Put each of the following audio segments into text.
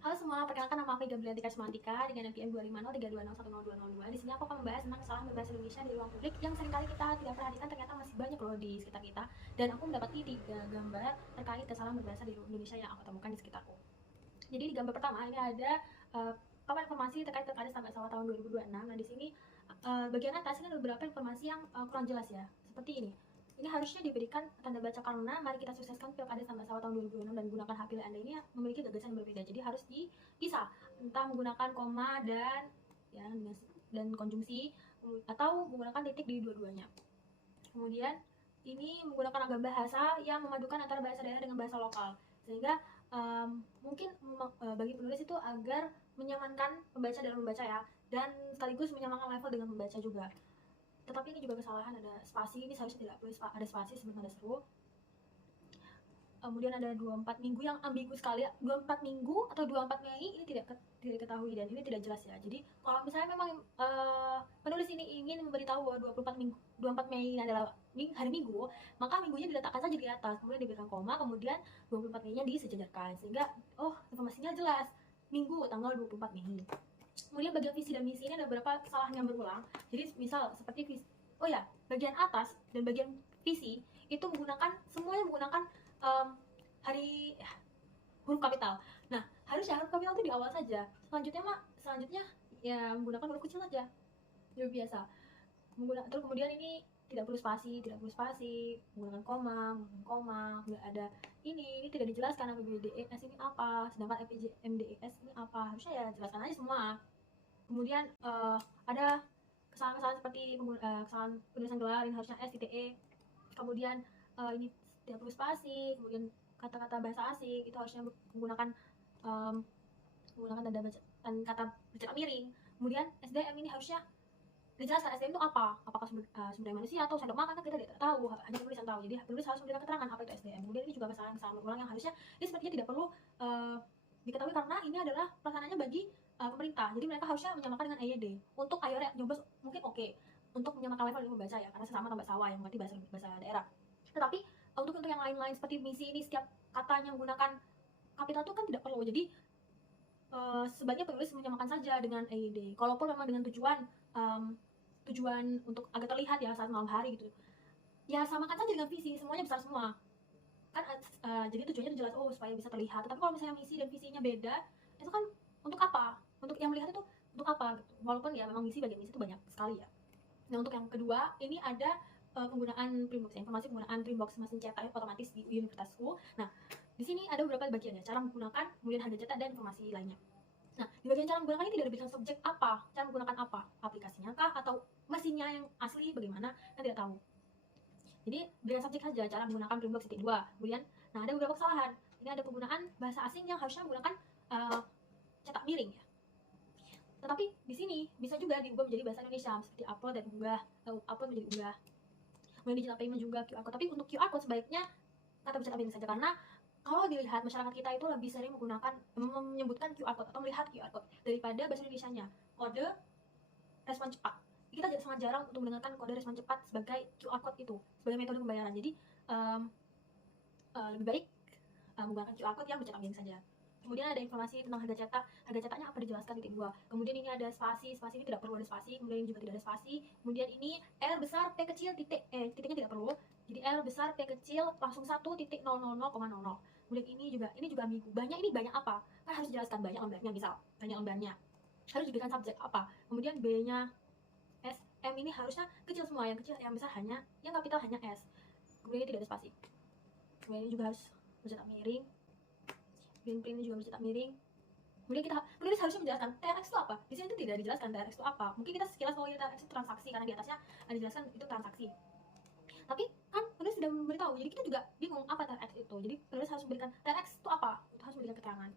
Halo semua, perkenalkan nama aku Gabriela Tika Semantika dengan NPM 25032010202. Di sini aku akan membahas tentang kesalahan berbahasa Indonesia di ruang publik yang seringkali kita tidak perhatikan, ternyata masih banyak loh di sekitar kita. Dan aku mendapati 3 gambar terkait kesalahan berbahasa di Indonesia yang aku temukan di sekitarku. Jadi di gambar pertama ini ada papan informasi terkait Pilkada Sampai Sawah tahun 2026. Nah, di sini bagian atas ini ada beberapa informasi yang kurang jelas ya. Seperti ini. Ini harusnya diberikan tanda baca karena mari kita sukseskan Pilkada Sampai Sawah tahun 2026 dan gunakan hak pilih Anda ini memiliki gagasan yang berbeda. Jadi harus dipisah, entah menggunakan koma dan konjungsi atau menggunakan titik di dua-duanya. Kemudian ini menggunakan agam bahasa yang memadukan antara bahasa daerah dengan bahasa lokal, sehingga mungkin bagi penulis itu agar menyamankan pembaca dalam membaca ya, dan sekaligus menyamakan level dengan pembaca juga. Tetapi ini juga kesalahan, ada spasi, ini seharusnya tidak boleh ada spasi sebelum ada seru. Kemudian ada 24 minggu yang ambigu sekali. 24 minggu atau 24 Mei ini tidak diketahui dan ini tidak jelas ya. Jadi kalau misalnya memang penulis ini ingin memberitahu bahwa 24 Mei ini adalah hari Minggu, maka minggunya diletakkan saja di atas, kemudian diberikan koma, kemudian 24 Mei-nya disejajarkan, sehingga informasinya jelas, Minggu tanggal 24 Mei. Kemudian bagian visi dan misi ini ada beberapa kesalahan yang berulang. Jadi misal seperti bagian atas dan bagian visi itu semuanya menggunakan hari huruf kapital. Nah, harusnya huruf kapital itu di awal saja. Selanjutnya ya menggunakan huruf kecil saja. Lebih biasa. Terus kemudian ini tidak perlu spasi, menggunakan koma, nggak ada ini tidak dijelaskan APBDES ini apa, sedangkan APJMDES ini apa. Harusnya ya jelaskan aja semua. Kemudian ada kesalahan-kesalahan seperti kesalahan penulisan gelar, ini harusnya S titik E. Kemudian ini tidak perlu spasi, kemudian kata-kata bahasa asing itu harusnya menggunakan tanda kata bercetak miring. Kemudian SDM ini harusnya dijelaskan SDM itu apa, apakah sumber daya manusia atau sendok makan, kan kita tidak tahu, hanya penulis yang tahu. Jadi penulis harus memberikan keterangan apa itu SDM. Kemudian ini juga kesalahan-kesalahan berulang yang harusnya ini sepertinya tidak perlu diketahui karena ini adalah pelaksanaannya bagi pemerintah. Jadi mereka harusnya menyamakan dengan EYD. Untuk akhirnya nyoblos mungkin oke, untuk menyamakan level dengan membaca ya, karena sesama tambah sawah yang mengerti bahasa daerah. Tetapi untuk yang lain-lain seperti misi ini, setiap katanya menggunakan kapital itu kan tidak perlu. Jadi sebaiknya penulis menyamakan saja dengan EYD. Kalaupun memang dengan tujuan untuk agak terlihat ya saat malam hari gitu, ya samakan saja dengan visi, semuanya besar semua kan. Jadi tujuannya jelas, supaya bisa terlihat. Tapi kalau misalnya misi dan visinya beda, itu kan untuk apa? Untuk yang melihat itu untuk apa gitu. Walaupun ya memang bagian misi itu banyak sekali ya. Nah, untuk yang kedua ini ada penggunaan Printbox ya, informasi penggunaan Printbox mesin cetak otomatis di universitasku. Nah, di sini ada beberapa bagian ya, cara menggunakan, kemudian harga cetak dan informasi lainnya. Nah, di bagian cara menggunakan ini tidak ada bidang subjek apa, cara menggunakan apa, aplikasinya kah atau mesinnya yang asli bagaimana, kan tidak tahu. Jadi bidang subjek saja cara menggunakan Printbox titik 2. Kemudian, nah ada beberapa kesalahan. Ini ada penggunaan bahasa asing yang harusnya menggunakan cetak miring ya. Tetapi di sini bisa juga diubah menjadi bahasa Indonesia seperti upload dan unggah, upload menjadi unggah. Kemudian digital payment juga QR code. Tapi untuk QR code sebaiknya kata bercetak miring saja, karena kalau dilihat masyarakat kita itu lebih sering menyebutkan QR code atau melihat QR code daripada bahasa Indonesianya, kode respon cepat. Kita sangat jarang untuk mendengarkan kode respon cepat sebagai QR code itu sebagai metode pembayaran. Jadi lebih baik menggunakan QR code yang bercetak miring saja. Kemudian ada informasi tentang harga cetaknya apa dijelaskan titik 2. Kemudian ini ada spasi ini tidak perlu ada spasi, kemudian ini juga tidak ada spasi. Kemudian ini R besar P kecil titiknya tidak perlu. Jadi R besar P kecil langsung 1.000,00,00. Kemudian ini juga minggu. Banyak apa? Kan harus dijelaskan banyak lembarnya, misal banyak lembarnya. Harus diberikan subjek apa. Kemudian B-nya S, M ini harusnya kecil semua, yang kecil, yang besar hanya, yang kapital hanya S. Kemudian ini tidak ada spasi. Kemudian ini juga harus bercetak miring. Print ini juga bercetak miring. Kemudian penulis harusnya menjelaskan TRX itu apa. Di sini itu tidak dijelaskan TRX itu apa. Mungkin kita sekilas tahu TRX itu transaksi karena di atasnya ada dijelaskan itu transaksi. Tapi kan penulis sudah memberitahu, jadi kita juga bingung apa TRX itu. Jadi penulis harus memberikan TRX itu apa, itu harus memberikan keterangan.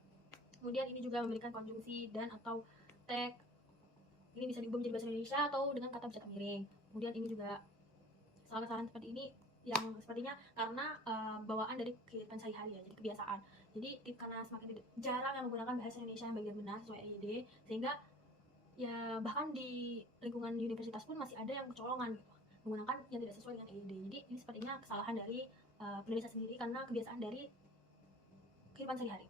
Kemudian ini juga memberikan konjungsi dan atau tag. Ini bisa diubah menjadi bahasa Indonesia atau dengan kata bercetak miring. Kemudian ini juga kesalahan seperti ini yang sepertinya karena bawaan dari kehidupan sehari-hari ya, jadi kebiasaan. Jadi karena semakin jarang yang menggunakan bahasa Indonesia yang bagian benar sesuai EYD, sehingga ya bahkan di lingkungan universitas pun masih ada yang kecolongan gitu, menggunakan yang tidak sesuai dengan EYD. Jadi ini sepertinya kesalahan dari penulisan sendiri karena kebiasaan dari kehidupan sehari-hari.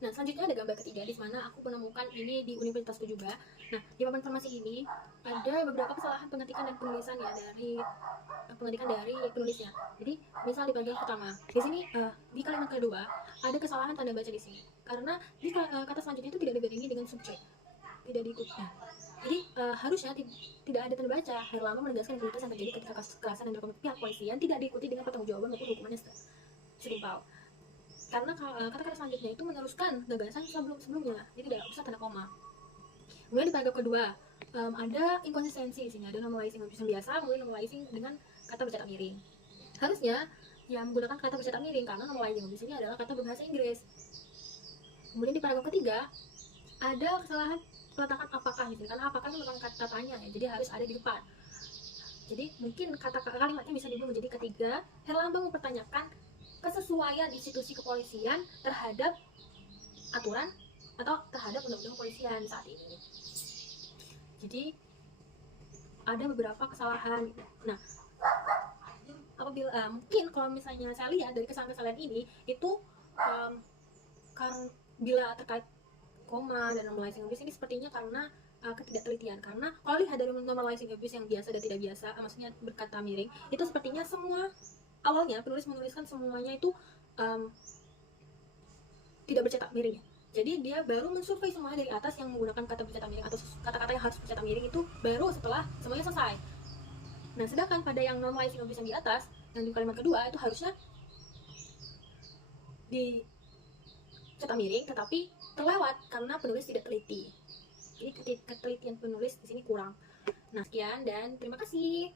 Nah, selanjutnya ada gambar ketiga di mana aku menemukan ini di universitasku juga. Nah, di papan informasi ini ada beberapa kesalahan pengetikan dan penulisan ya dari pengetikan dari penulisnya. Jadi, misal di bagian pertama, di sini di kalimat kedua ada kesalahan tanda baca di sini. Karena di kata selanjutnya itu tidak dibarengi dengan subjek, tidak diikuti. Jadi harusnya tidak ada tanda baca. Herlambang menegaskan brutalitas yang terjadi ketika kasus kekerasan dan dilakukan pihak polisian tidak diikuti dengan pertanggungjawaban maupun hukumannya setimpal. Karena kata-kata selanjutnya itu meneruskan gagasan sebelumnya, jadi tidak usah tanda koma. Kemudian di paragraf kedua ada inkonsistensi di sini, ada normalizing yang biasa, kemudian normalizing dengan kata bercetak miring. Harusnya yang menggunakan kata bercetak miring karena normalizing di sini adalah kata berbahasa Inggris. Kemudian di paragraf ketiga ada kesalahan peletakan apakah di sini, karena apakah itu merupakan kata tanya ya, jadi harus ada di depan. Jadi mungkin kalimatnya bisa diubah menjadi ketiga, Herlambang mempertanyakan kesesuaian institusi kepolisian terhadap aturan atau terhadap undang-undang kepolisian saat ini. Jadi ada beberapa kesalahan. Nah, apabila mungkin kalau misalnya saya lihat dari kesalahan-kesalahan ini itu karena bila terkait koma dan normalizing abuse ini sepertinya karena ketidaktelitian. Karena kalau lihat dari normalizing abuse yang biasa dan tidak biasa, maksudnya berkata miring, itu sepertinya semua awalnya penulis menuliskan semuanya itu tidak bercetak miring ya. Jadi dia baru mensurvei semuanya dari atas yang menggunakan kata bercetak miring atau kata-kata yang harus bercetak miring itu baru setelah semuanya selesai. Nah, sedangkan pada yang normalizing abuse yang di atas, yang di kalimat kedua itu harusnya dicetak miring tetapi terlewat karena penulis tidak teliti. Jadi ketelitian penulis di sini kurang. Nah, sekian dan terima kasih.